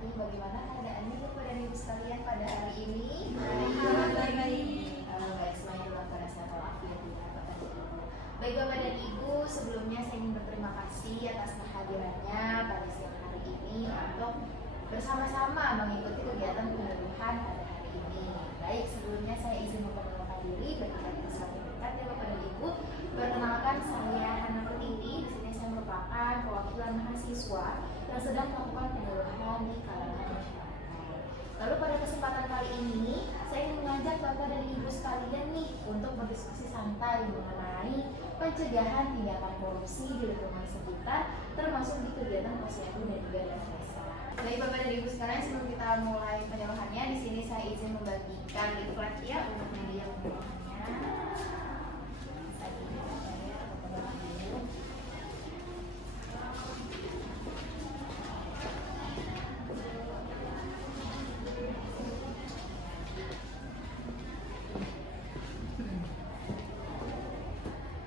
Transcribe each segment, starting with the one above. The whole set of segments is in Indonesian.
wabarakatuh. Bagaimana keadaannya Bapak dan Ibu sekalian pada hari ini? Baik, semuanya dalam keadaan sehat walafiat ya Bapak dan Ibu. Baik Bapak dan Ibu, sebelumnya saya ingin berterima kasih atas kehadirannya pada siang hari ini untuk bersama-sama mengikuti kegiatan penyuluhan pada hari ini. Baik, sebelumnya saya izin memperkenalkan diri bagi yang semakin dekat ya Bapak dan Ibu. Perkenalkan, saya Hana Pertiwi. Di sini saya merupakan perwakilan mahasiswa yang sedang melakukan penyuluhan di kalangan masyarakat. Lalu pada kesempatan kali ini, saya ingin mengajak Bapak dan Ibu sekalian nih untuk berdiskusi santai mengenai pencegahan tindakan korupsi di lingkungan sekitar, termasuk di kegiatan posyandu dan juga desa. Baik Bapak dan Ibu sekalian, sebelum kita mulai penyuluhannya, di sini saya izin membagikan leaflet ya untuk media penyuluhannya.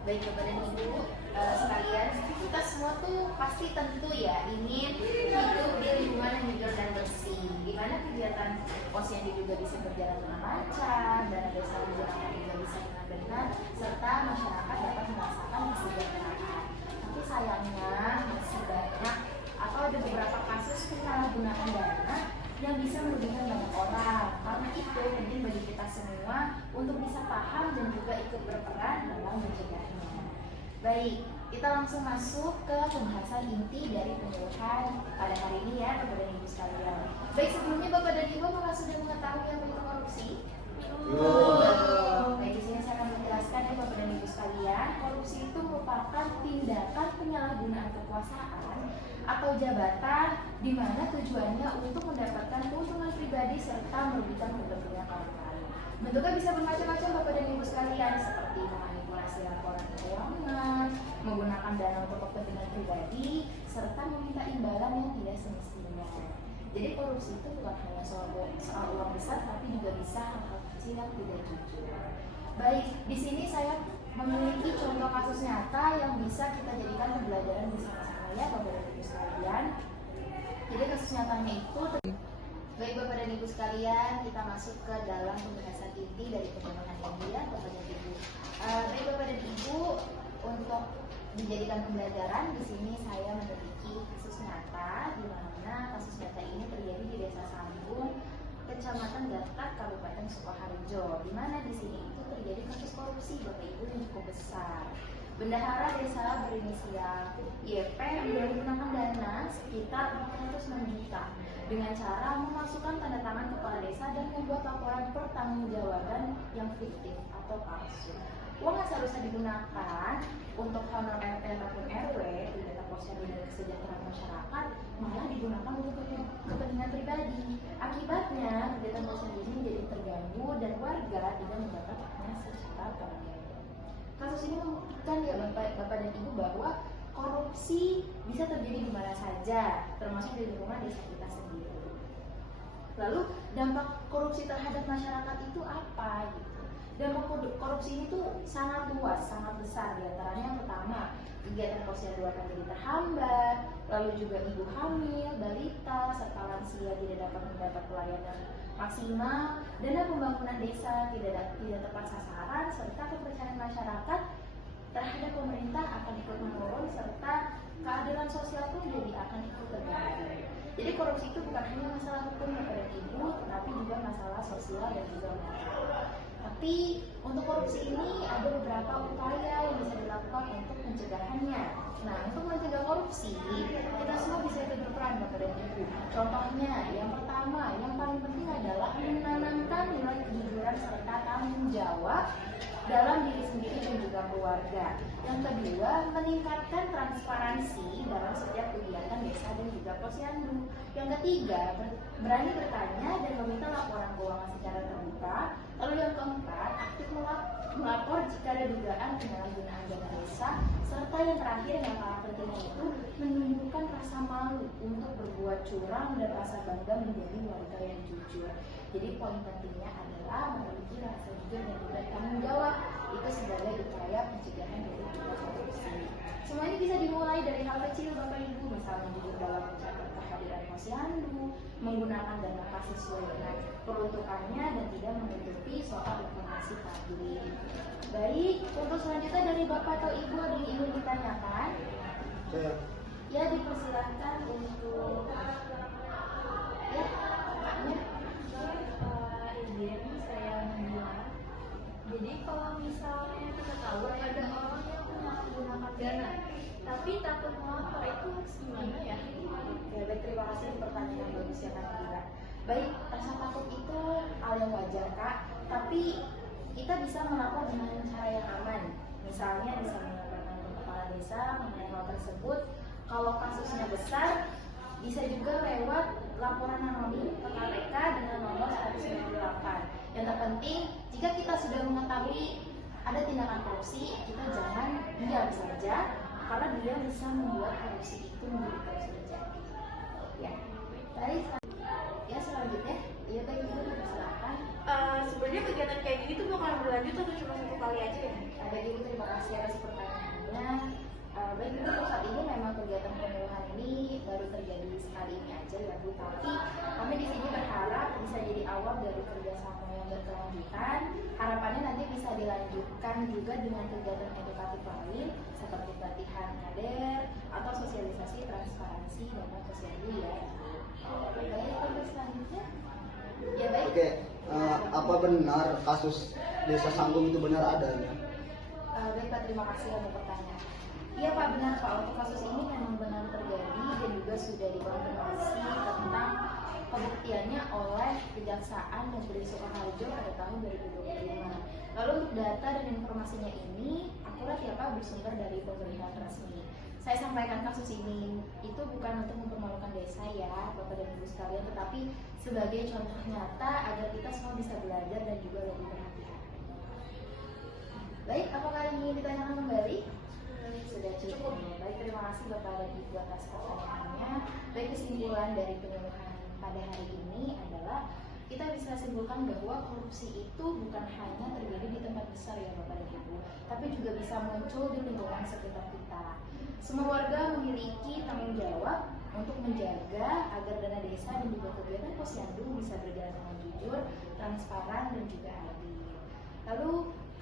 Baik Bapak dan Ibu sekalian, kita semua tuh pasti tentu ya ingin hidup di lingkungan yang hijau dan bersih, di mana kegiatan posyandu juga bisa berjalan dengan lancar, dana desa digunakan juga bisa dengan benar, serta masyarakat dapat merasakan kesejahteraan. Tapi sayangnya masih banyak atau ada beberapa kasus penyalahgunaan dana yang bisa merugikan banyak orang. Karena itu penting bagi kita semua untuk bisa paham dan juga ikut berperan dalam mencegahnya. Baik, kita langsung masuk ke pembahasan inti dari penyuluhan pada hari ini ya Bapak dan Ibu sekalian. Baik, sebelumnya Bapak dan Ibu apakah sudah mengetahui apa itu korupsi? Baik, di sini saya akan menjelaskan ya Bapak dan Ibu sekalian. Korupsi itu merupakan tindakan penyalahgunaan kekuasaan atau jabatan di mana tujuannya untuk mendapatkan keuntungan pribadi serta merugikan kepentingan orang lain. Bentuknya bisa bermacam-macam Bapak dan Ibu sekalian, seperti memanipulasi laporan keuangan, menggunakan dana untuk kepentingan pribadi, serta meminta imbalan yang tidak semestinya. Jadi korupsi itu bukan hanya soal uang besar, tapi juga bisa hal-hal kecil yang tidak jujur. Baik, di sini saya memiliki contoh kasus nyata yang bisa kita jadikan pembelajaran bersama-sama ya Bapak dan Ibu sekalian. Jadi kasus nyatanya itu, baik Bapak dan Ibu sekalian, kita masuk ke dalam pembahasan inti dari penyuluhan ini ya Bapak dan Ibu. Baik Bapak dan Ibu, untuk dijadikan pembelajaran, di sini saya memiliki kasus nyata di mana kasus nyata ini terjadi di Desa Sambung, Kecamatan Gatak, Kabupaten Sukoharjo, di mana di sini itu terjadi kasus korupsi Bapak Ibu yang cukup besar. Bendahara desa berinisial YP menggunakan dana sekitar 406 juta dengan cara memasukkan tanda tangan kepala desa dan membuat laporan pertanggungjawaban yang fiktif atau palsu. Uang yang seharusnya digunakan untuk honor RT ataupun RW, kegiatan posyandu dan kesejahteraan masyarakat, malah digunakan untuk kepentingan pribadi. Akibatnya, kegiatan posyandu ini menjadi terganggu dan warga tidak mendapatkannya secara permanen. Kasus ini membuktikan ya Bapak dan Ibu bahwa korupsi bisa terjadi di mana saja, termasuk di lingkungan desa kita sendiri. Lalu dampak korupsi terhadap masyarakat itu apa gitu? Dampak korupsi ini tuh sangat luas, sangat besar. Di antaranya yang pertama, kegiatan posyandu akan jadi terhambat, lalu juga ibu hamil, balita, serta lansia tidak dapat mendapat pelayanan maksimal, dana pembangunan desa tidak tepat sasaran, serta kepercayaan masyarakat terhadap pemerintah akan ikut menurun, serta keadilan sosial pun jadi akan ikut terganggu. Jadi korupsi itu bukan hanya masalah hukum Bapak dan Ibu, tetapi juga masalah sosial dan juga moral. Tapi untuk korupsi ini ada beberapa upaya yang bisa dilakukan untuk pencegahannya. Nah, untuk mencegah korupsi, kita semua bisa ikut berperan Bapak dan Ibu. Contohnya, yang pertama, yang paling penting adalah menanamkan nilai kejujuran serta tanggung jawab dalam diri sendiri dan juga keluarga. Yang kedua, meningkatkan transparansi dalam setiap kegiatan desa dan juga posyandu. Yang ketiga, berani bertanya dan meminta laporan keuangan secara terbuka. Lalu yang keempat, aktif melapor jika ada dugaan penyalahgunaan dana desa. Serta yang terakhir yang paling pentingnya itu menunjukkan rasa malu untuk berbuat curang dan rasa bangga menjadi warga yang jujur. Jadi poin pentingnya adalah memiliki rasa jujur dan juga tanggung jawab. Itu sebagai upaya pencegahan dari tindak korupsi. Semua ini bisa dimulai dari hal kecil Bapak Ibu, misalnya jujur dalam mencatat kehadiran posyandu, menggunakan dana kas sesuai dengan peruntukannya dan tidak menutupi soal informasi publik. Baik, untuk selanjutnya dari Bapak atau Ibu ada yang ingin ditanyakan? Saya. Ya, dipersilakan untuk ya, kakaknya. Izin saya menjual. Jadi kalau misalnya kita tahu ada orang yang menggunakan dana, tapi takut melapor, itu harus gimana ya? Oke, baik, terima kasih untuk pertanyaan yang bagus ya Kak Indra. Baik, rasa takut itu hal yang wajar Kak, tapi kita bisa melapor dengan cara yang aman. Misalnya bisa melaporkan ke kepala desa mengenai hal tersebut. Kalau kasusnya besar, bisa juga lewat laporan anonim ke KPK dengan nomor 198. Yang terpenting, jika kita sudah mengetahui ada tindakan korupsi, kita jangan diam saja, karena dia bisa membuat korupsi itu menjadi korupsi terjadi. Ya, baik. Ya, selanjutnya, ya baik Ibu, silakan. Sebenarnya kegiatan kayak gini tuh bakal berlanjut atau cuma satu kali aja ya? Baik Ibu, terima kasih atas pertanyaannya. Baik Ibu, untuk saat ini memang kegiatan penyuluhan ini baru terjadi sekali ini aja ya Bu. Tapi kami di sini berharap bisa jadi awal dari kerjasama yang berkelanjutan. Harapannya nanti bisa dilanjutkan juga dengan kegiatan edukatif lain seperti pelatihan kader atau sosialisasi transparansi dana posyandu ya. Baik, untuk selanjutnya. Ya baik. Oke, apa benar kasus Desa Sanggung itu benar adanya? Baik Pak, terima kasih untuk pertanyaan. Iya Pak, benar Pak, untuk kasus ini memang benar terjadi dan juga sudah dikonfirmasi tentang pembuktiannya oleh Kejaksaan Negeri Sukoharjo pada tahun 2025. Lalu untuk data dan informasinya ini akurat ya Pak, bersumber dari pemerintahan resmi. Saya sampaikan kasus ini itu bukan untuk mempermalukan desa ya Bapak dan Ibu sekalian, tetapi sebagai contoh nyata agar kita semua bisa belajar dan juga lebih berhati-hati. Baik, apakah ingin ditanyakan kembali? Sudah cukup. Baik, terima kasih Bapak dan Ibu atas pertanyaannya. Baik, kesimpulan dari penyuluhan pada hari ini adalah kita bisa simpulkan bahwa korupsi itu bukan hanya terjadi di tempat besar ya Bapak dan Ibu, tapi juga bisa muncul di lingkungan sekitar kita. Semua warga memiliki tanggung jawab untuk menjaga agar dana desa dan juga kegiatan posyandu bisa berjalan dengan jujur, transparan, dan juga adil. Lalu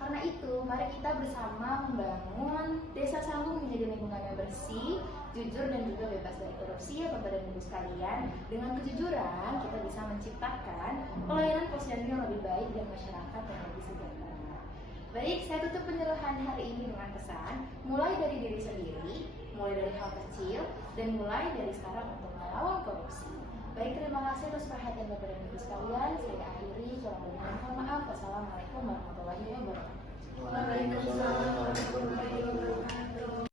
karena itu, mari kita bersama membangun Desa Sanggung menjadi lingkungan yang bersih, jujur, dan juga bebas dari korupsi ya Bapak dan Ibu sekalian. Dengan kejujuran, kita bisa menciptakan pelayanan posyandu yang lebih baik dan masyarakat yang lebih sejahtera. Baik, saya tutup penyuluhan hari ini dengan pesan, mulai dari diri sendiri, mulai dari hal kecil, dan mulai dari sekarang untuk melawan korupsi. Baik, terima kasih atas perhatian Bapak dan Ibu sekalian. Saya akhiri, kurang lebih mohon maaf. Wassalamualaikum warahmatullahi wabarakatuh. Waalaikumsalam warahmatullahi wabarakatuh.